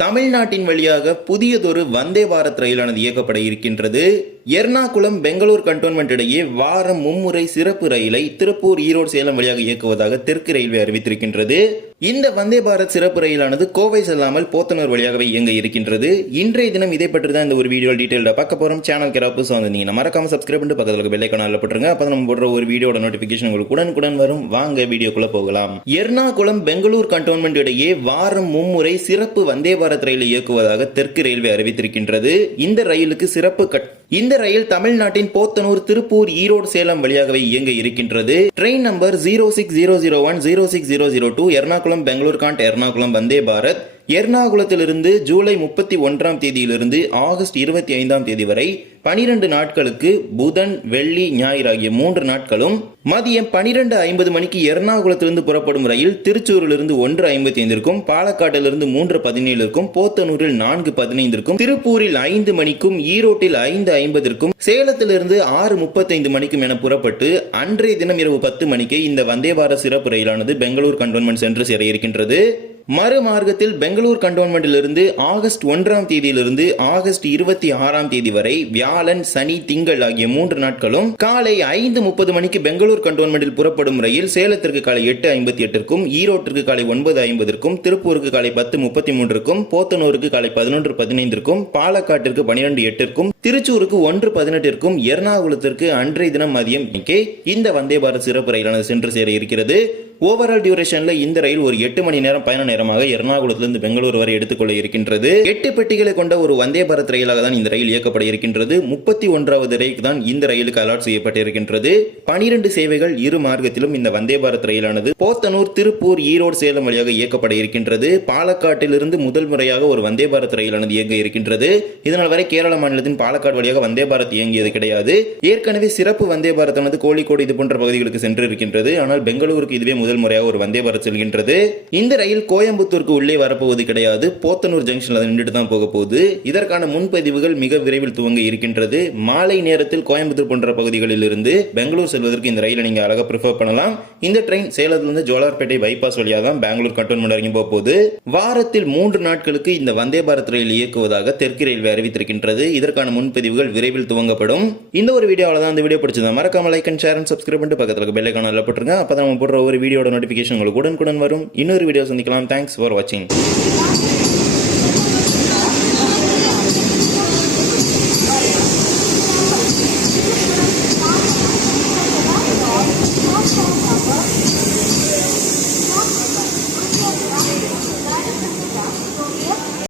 தமிழ்நாட்டின் வழியாக புதியதொரு வந்தே பாரத் ரயிலானது இயக்கப்பட இருக்கின்றது. எர்ணாகுளம் பெங்களூர் கண்டோன்மெண்ட் இடையே வாரம் மும்முறை சிறப்பு ரயிலை திருப்பூர் ஈரோடு சேலம் வழியாக இயக்குவதாக தெற்கு ரயில்வே அறிவித்திருக்கின்றது. இந்த வந்தே பாரத் சிறப்பு ரயிலானது கோவை செல்லாமல் போத்தனூர் வழியாகவே இயங்க இருக்கின்றது. இன்றைய தினம் இதை பற்றி தான் இந்த ஒரு வீடியோ டீட்டெயிலாக பார்க்க போகிறோம் சேனல் கிராப்புஸ் வந்தீங்கன்னா மறக்காம சப்ஸ்கிரைப் பண்ணிட்டு பக்கத்தில் இருக்க பெல்லை போட்டுருங்க. அப்போ நம்ம போடுற ஒரு வீடியோட நோட்டிஃபிகேஷன் உங்களுக்கு உடனுக்குடன் வரும். வாங்க வீடியோக்குள்ள போகலாம். எர்ணாகுளம் பெங்களூர் கண்டோன்மெண்ட் இடையே வாரம் மும்முறை சிறப்பு வந்தே பாரத் ரயிலை இயக்குவதாக தெற்கு ரயில்வே அறிவித்திருக்கின்றது. இந்த ரயிலுக்கு சிறப்பு கட் இந்த ரயில் தமிழ்நாட்டின் போத்தனூர் திருப்பூர் ஈரோடு சேலம் வழியாகவே இயங்க இருக்கின்றது. Train number zero six zero zero one zero six zero zero two Ernakulam Bangalore cant Ernakulam Vande Bharat. எர்ணாகுளத்திலிருந்து ஜூலை முப்பத்தி ஒன்றாம் தேதியிலிருந்து ஆகஸ்ட் இருபத்தி ஐந்தாம் தேதி வரை பனிரெண்டு நாட்களுக்கு புதன் வெள்ளி ஞாயிறு ஆகிய மூன்று நாட்களும் மதியம் பனிரெண்டு ஐம்பது மணிக்கு எர்ணாகுளத்திலிருந்து புறப்படும் ரயில் திருச்சூரிலிருந்து ஒன்று ஐம்பத்தி ஐந்திற்கும் பாலக்காட்டிலிருந்து மூன்று பதினேழுக்கும் போத்தனூரில் நான்கு பதினைந்திற்கும் திருப்பூரில் ஐந்து மணிக்கும் ஈரோட்டில் ஐந்து ஐம்பதற்கும் சேலத்திலிருந்து ஆறு முப்பத்தைந்து மணிக்கும் என புறப்பட்டு அன்றைய தினம் இரவு பத்து மணிக்கு இந்த வந்தே பாரத் சிறப்பு ரயிலானது பெங்களூர் கண்டோன்மெண்ட் சென்று சேர இருக்கின்றது. மறுமார்க்கத்தில் பெங்களூர் கண்டோன்மெண்டிலிருந்து ஆகஸ்ட் ஒன்றாம் தேதியிலிருந்து ஆகஸ்ட் இருபத்தி ஆறாம் தேதி வரை வியாழன் சனி திங்கள் ஆகிய மூன்று நாட்களும் காலை ஐந்து முப்பது மணிக்கு பெங்களூர் கண்டோன்மெண்டில் புறப்படும் ரயில் சேலத்திற்கு காலை எட்டு ஐம்பத்தி எட்டிற்கும் ஈரோட்டிற்கு காலை ஒன்பது ஐம்பதற்கும் திருப்பூருக்கு காலை பத்து முப்பத்தி மூன்றுக்கும் போத்தனூருக்கு காலை பதினொன்று பதினைந்திற்கும் பாலக்காட்டிற்கு பனிரெண்டு எட்டிற்கும் திருச்சூருக்கு ஒன்று பதினெட்டிற்கும் எர்ணாகுளத்திற்கு அன்றைய தினம் மதியம் இந்த வந்தே பாரத் சிறப்பு ரயிலானது சென்று சேர இருக்கிறது. ஓவரால் டியூரேஷன்ல இந்த ரயில் ஒரு எட்டு மணி நேரம் பயண நேரமாக எர்ணாகுளத்திலிருந்து பெங்களூர் வரை எடுத்துக்கொள்ள இருக்கின்றது. எட்டு பெட்டிகளை கொண்ட ஒரு வந்தே பாரத் ரயிலாக தான் இந்த ரயில் இயக்கப்பட இருக்கின்றது. முப்பத்தி ஒன்றாவது ரயிலுக்கு தான் இந்த ரயிலுக்கு அலாட் செய்யப்பட்டிருக்கின்றது பனிரெண்டு சேவைகள் இரு மார்க்கத்திலும் இந்த வந்தே பாரத் ரயிலானது போத்தனூர் திருப்பூர் ஈரோடு சேலம் வழியாக இயக்கப்பட இருக்கின்றது. பாலக்காட்டிலிருந்து முதல் முறையாக ஒரு வந்தே பாரத் ரயிலானது இயங்க இருக்கின்றது. இதனால் வரை கேரள மாநிலத்தின் பால பாலக்காடு வழியாக வந்தே பாரத் இயங்கியது கிடையாது. ஏற்கனவே சிறப்பு வந்தே பாரத்தானது கோழிக்கோடு இது போன்ற பகுதிகளுக்கு சென்று இருக்கின்றது ஆனால் பெங்களூருக்கு இதுவே முதல் முறையாக ஒரு வந்தே பாரத் செல்கின்றது. இந்த ரயில் கோயம்புத்தூருக்கு உள்ளே வரப்போவது கிடையாது. போத்தனூர் ஜங்ஷன்ல நின்றுட்டு தான் போக போகுது. இதற்கான முன்பதிவுகள் மிக விரைவில் துவங்க இருக்கின்றது. மாலை நேரத்தில் கோயம்புத்தூர் போன்ற பகுதிகளில் இருந்து பெங்களூர் செல்வதற்கு இந்த ரயிலை நீங்க அழகாக ப்ரிஃபர் பண்ணலாம். இந்த ட்ரெயின் சேலத்திலிருந்து ஜோலார்பேட்டை பைபாஸ் வழியாக தான் பெங்களூர் கண்டோன்மெண்ட் வரைக்கும் போக போகுது. வாரத்தில் மூன்று நாட்களுக்கு இந்த வந்தே பாரத் ரயில் இயக்குவதாக தெற்கு ரயில்வே அறிவித்திருக்கின்றது. இதற்கான முன்பதிவுகள் விரைவில் துவங்கப்படும். இந்த ஒரு வீடியோவில் தான் இந்த வீடியோ பிடிச்சதா மறக்காம like and share and subscribe பண்ணிட்டு பக்கத்தில் பெல் ஐக்கான போட்டுருங்க. அப்போ நம்ம போடுற ஒரு வீடியோட நோட்டிஃபிகேஷன் உங்களுக்கு உடனுக்குடன் வரும். இன்னொரு வீடியோ சந்திக்கலாம். தேங்க்ஸ் ஃபார் வாட்சிங்